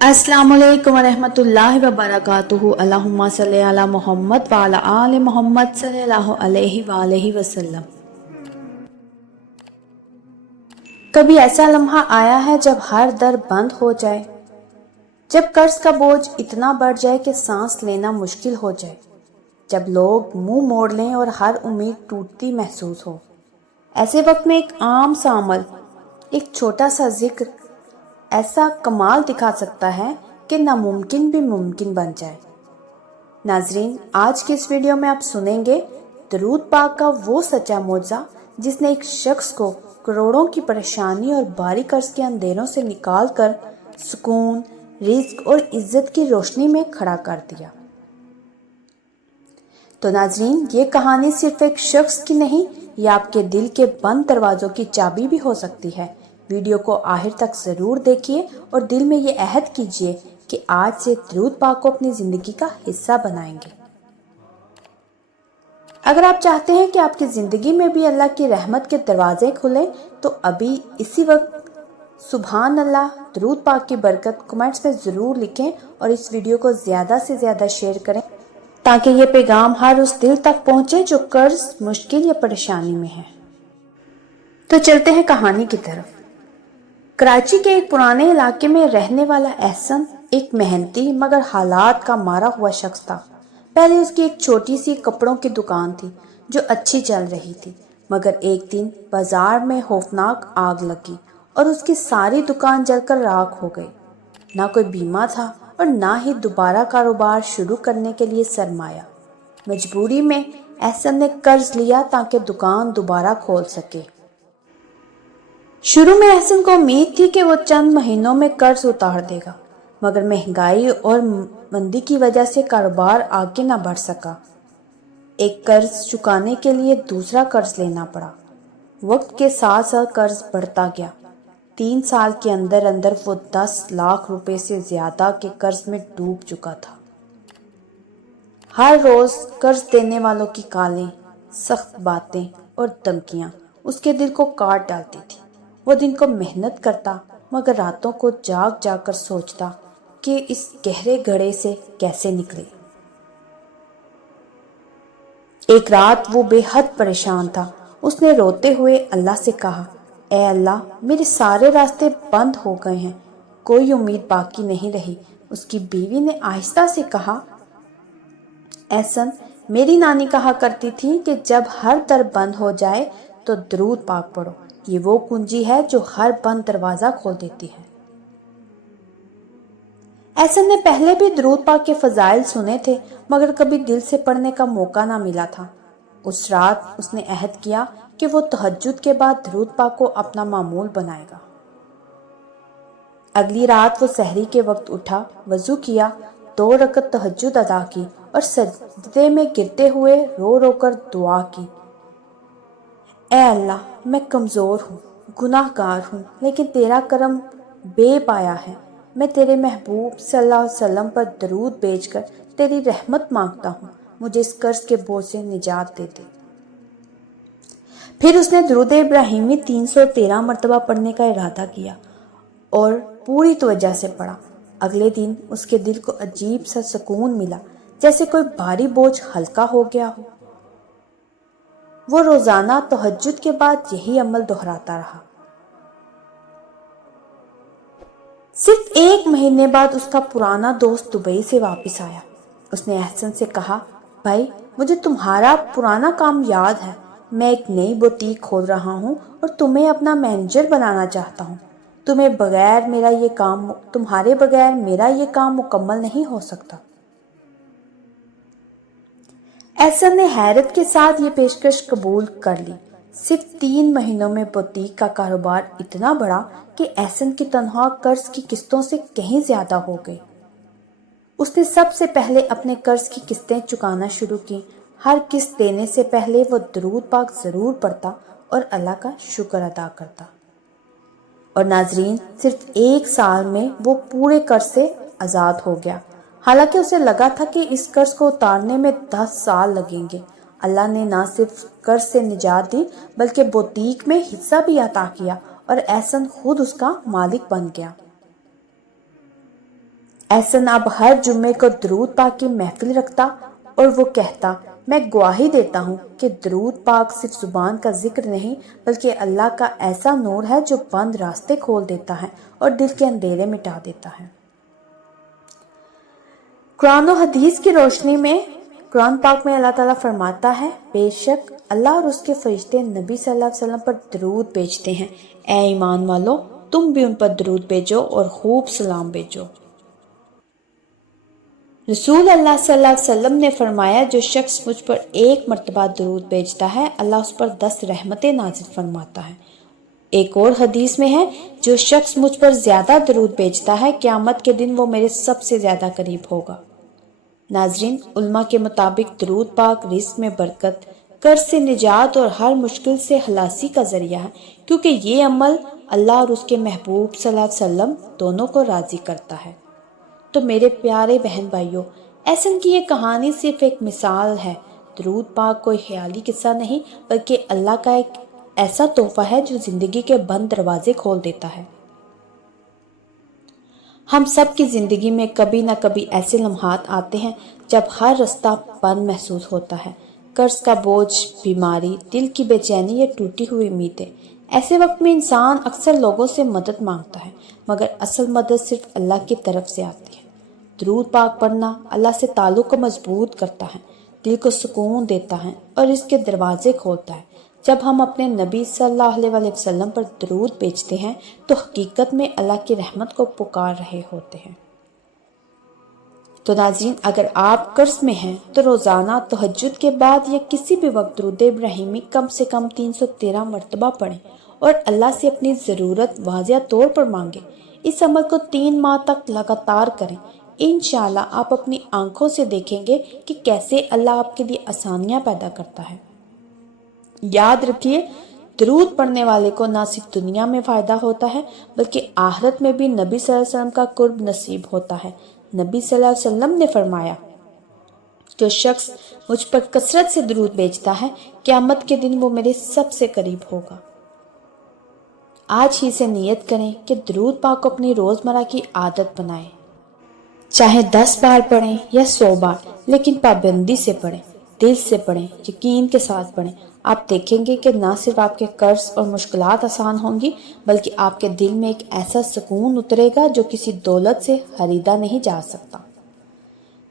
अस्सलामु अलैकुम वरहमतुल्लाहि वबरकातुहू। अल्लाहुम्मा सल्ली अला मोहम्मद व अला आले मोहम्मद सल्लल्लाहु अलैहि वसल्लम। कभी ऐसा लम्हा आया है जब हर दर बंद हो जाए, जब कर्ज का बोझ इतना बढ़ जाए कि सांस लेना मुश्किल हो जाए, जब लोग मुंह मोड़ लें और हर उम्मीद टूटती महसूस हो। ऐसे वक्त में एक आम सा अमल, एक छोटा सा जिक्र ऐसा कमाल दिखा सकता है कि नामुमकिन भी मुमकिन बन जाए। नाजरीन, आज की इस वीडियो में आप सुनेंगे दरूद पाक का वो सच्चा मौजज़ा जिसने एक शख्स को करोड़ों की परेशानी और भारी कर्ज के अंधेरों से निकाल कर सुकून, रिज्क और इज्जत की रोशनी में खड़ा कर दिया। तो नाजरीन, ये कहानी सिर्फ एक शख्स की नहीं, ये आपके दिल के बंद दरवाजों की चाबी भी हो सकती है। वीडियो को आखिर तक जरूर देखिए और दिल में ये अहद कीजिए कि आज से दरूद पाक को अपनी जिंदगी का हिस्सा बनाएंगे। अगर आप चाहते हैं कि आपकी जिंदगी में भी अल्लाह की रहमत के दरवाजे खुले, तो अभी इसी वक्त सुभान अल्लाह दरूद पाक की बरकत कमेंट्स में जरूर लिखें और इस वीडियो को ज्यादा से ज्यादा शेयर करें ताकि ये पैगाम हर उस दिल तक पहुंचे जो कर्ज, मुश्किल या परेशानी में है। तो चलते हैं कहानी की तरफ। कराची के एक पुराने इलाके में रहने वाला एहसन एक मेहनती मगर हालात का मारा हुआ शख्स था। पहले उसकी एक छोटी सी कपड़ों की दुकान थी जो अच्छी चल रही थी, मगर एक दिन बाजार में खौफनाक आग लगी और उसकी सारी दुकान जलकर राख हो गई। ना कोई बीमा था और ना ही दोबारा कारोबार शुरू करने के लिए सरमाया। मजबूरी में एहसन ने कर्ज लिया ताकि दुकान दोबारा खोल सके। शुरू में एहसन को उम्मीद थी कि वो चंद महीनों में कर्ज उतार देगा, मगर महंगाई और मंदी की वजह से कारोबार आगे न बढ़ सका। एक कर्ज चुकाने के लिए दूसरा कर्ज लेना पड़ा। वक्त के साथ साथ कर्ज बढ़ता गया। 3 साल के अंदर अंदर वो 10 लाख रुपए से ज्यादा के कर्ज में डूब चुका था। हर रोज कर्ज देने वालों की गालें, सख्त बातें और धमकियां उसके दिल को काट डालती थी। वो दिन को मेहनत करता मगर रातों को जाग जाग कर सोचता कि इस गहरे घड़े से कैसे निकले। एक रात वो बेहद परेशान था। उसने रोते हुए अल्लाह से कहा, ए अल्लाह, मेरे सारे रास्ते बंद हो गए हैं, कोई उम्मीद बाकी नहीं रही। उसकी बीवी ने आहिस्ता से कहा, एहसन, मेरी नानी कहा करती थी कि जब हर दर बंद हो जाए तो दरूद पाक पढ़ो। ये वो कुंजी है जो हर बंद दरवाजा खोल देती है। एहसन ने पहले भी दरूद पाक के फजाइल सुने थे, मगर कभी दिल से पढ़ने का मौका ना मिला था। उस रात उसने अहद किया कि वो तहज्जुद के बाद दरूद पाक को अपना मामूल बनाएगा। अगली रात वो सहरी के वक्त उठा, वजू किया, 2 रकत तहज्जुद अदा की और सजदे में गिरते हुए रो रो कर दुआ की, ए अल्लाह, मैं कमज़ोर हूँ, गुनाहगार हूँ, लेकिन तेरा करम बेपाया है। मैं तेरे महबूब सल्लल्लाहु अलैहि वसल्लम पर दरूद भेजकर तेरी रहमत मांगता हूँ, मुझे इस कर्ज के बोझ से निजात दे दे। फिर उसने दरूद इब्राहिमी 313 मरतबा पढ़ने का इरादा किया और पूरी तवज्जो से पढ़ा। अगले दिन उसके दिल को अजीब सा सुकून मिला, जैसे कोई भारी बोझ हल्का हो गया हो। वो रोजाना तहज्जुद के बाद यही अमल दोहराता रहा। सिर्फ 1 महीने बाद उसका पुराना दोस्त दुबई से वापस आया। उसने एहसन से कहा, भाई, मुझे तुम्हारा पुराना काम याद है। मैं एक नई बुटीक खोल रहा हूँ और तुम्हें अपना मैनेजर बनाना चाहता हूँ। तुम्हारे बगैर मेरा ये काम मुकम्मल नहीं हो सकता। एहसन ने हैरत के साथ ये पेशकश कबूल कर ली। सिर्फ 3 महीनों में बुटीक का कारोबार इतना बढ़ा कि एहसन की तनख्वाह कर्ज की किस्तों से कहीं ज्यादा हो गई। उसने सबसे पहले अपने कर्ज की किस्तें चुकाना शुरू की। हर किस्त देने से पहले वो दरूद पाक जरूर पढ़ता और अल्लाह का शुक्र अदा करता। और नाजरीन, सिर्फ 1 साल में वो पूरे कर्ज से आजाद हो गया। हालांकि उसे लगा था कि इस कर्ज को उतारने में 10 साल लगेंगे। अल्लाह ने ना सिर्फ कर्ज से निजात दी बल्कि बुटीक में हिस्सा भी अता किया और एहसन खुद उसका मालिक बन गया। एहसन अब हर जुम्मे को दरूद पाक की महफिल रखता और वो कहता, मैं गवाही देता हूँ कि दरूद पाक सिर्फ जुबान का जिक्र नहीं बल्कि अल्लाह का ऐसा नूर है जो बंद रास्ते खोल देता है और दिल के अंधेरे मिटा देता है। कुरान और हदीस की रोशनी में कुरान पाक में अल्लाह ताला फरमाता है, बेशक अल्लाह और उसके फरिश्ते नबी सल्लल्लाहु अलैहि वसल्लम पर दरूद भेजते हैं। ए ईमान वालो, तुम भी उन पर दरूद भेजो और खूब सलाम भेजो। रसूल अल्लाह सल्लल्लाहु अलैहि वसल्लम ने फरमाया, जो शख्स मुझ पर एक मर्तबा दरूद भेजता है अल्लाह उस पर 10 रहमतें नाजिल फरमाता है। एक और हदीस में है, जो शख्स मुझ पर ज्यादा दरूद भेजता है क़यामत के दिन वो मेरे सबसे ज्यादा करीब होगा। नाजरीन, उल्मा के मुताबिक दरूद पाक रिज़्क में बरकत, कर्ज से निजात और हर मुश्किल से खलासी का जरिया है, क्योंकि ये अमल अल्लाह और उसके महबूब सल्लल्लाहु अलैहि वसल्लम दोनों को राजी करता है। तो मेरे प्यारे बहन भाइयों, एहसन की ये कहानी सिर्फ एक मिसाल है। दरूद पाक कोई ख्याली किस्सा नहीं बल्कि अल्लाह का एक ऐसा तोहफा है जो जिंदगी के बंद दरवाजे खोल देता है। हम सब की जिंदगी में कभी ना कभी ऐसे लम्हात आते हैं जब हर रास्ता बंद महसूस होता है। कर्ज का बोझ, बीमारी, दिल की बेचैनी या टूटी हुई उम्मीदें। ऐसे वक्त में इंसान अक्सर लोगों से मदद मांगता है, मगर असल मदद सिर्फ अल्लाह की तरफ से आती है। दरूद पाक पढ़ना अल्लाह से ताल्लुक को मजबूत करता है, दिल को सुकून देता है और इसके दरवाजे खोलता है। जब हम अपने नबी सल्लल्लाहु अलैहि वसल्लम पर दरूद भेजते हैं तो हकीकत में अल्लाह की रहमत को पुकार रहे होते हैं। तो नाज़रीन, अगर आप कर्ज में हैं तो रोज़ाना तहज्जुद के बाद या किसी भी वक्त दरूद इब्राहिमी कम से कम 313 मरतबा पढ़ें और अल्लाह से अपनी ज़रूरत वाज़िया तौर पर मांगें। इस अमल को 3 माह तक लगातार करें। इंशाअल्लाह आप अपनी आंखों से देखेंगे कि कैसे अल्लाह आपके लिए आसानियाँ पैदा करता है। याद रखिए, दरूद पढ़ने वाले को ना सिर्फ दुनिया में फ़ायदा होता है बल्कि आखिरत में भी नबी सल्लल्लाहु अलैहि वसल्लम का कुर्ब नसीब होता है। नबी सल्लल्लाहु अलैहि वसल्लम ने फरमाया, जो शख्स मुझ पर कसरत से दरूद भेजता है क़यामत के दिन वो मेरे सबसे करीब होगा। आज ही से नियत करें कि दरूद पाक को अपनी रोज़मर्रा की आदत बनाएं। चाहे 10 बार पढ़ें या 100 बार, लेकिन पाबंदी से पढ़ें, दिल से पढ़ें, यकीन के साथ पढ़ें। आप देखेंगे कि ना सिर्फ आपके कर्ज और मुश्किलात आसान होंगी बल्कि आपके दिल में एक ऐसा सुकून उतरेगा जो किसी दौलत से खरीदा नहीं जा सकता।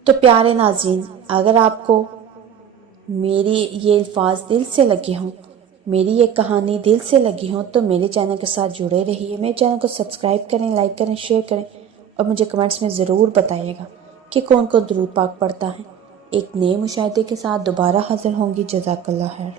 तो प्यारे नाज़रीन, अगर आपको मेरी ये अल्फाज दिल से लगे हों, मेरी ये कहानी दिल से लगी हो, तो मेरे चैनल के साथ जुड़े रहिए। मेरे चैनल को सब्सक्राइब करें, लाइक करें, शेयर करें और मुझे कमेंट्स में ज़रूर बताइएगा कि कौन कौन दरूद पाक पढ़ता है। एक नए मुशाहिदे के साथ दोबारा हाजिर होंगी। जज़ाकल्लाह खैर।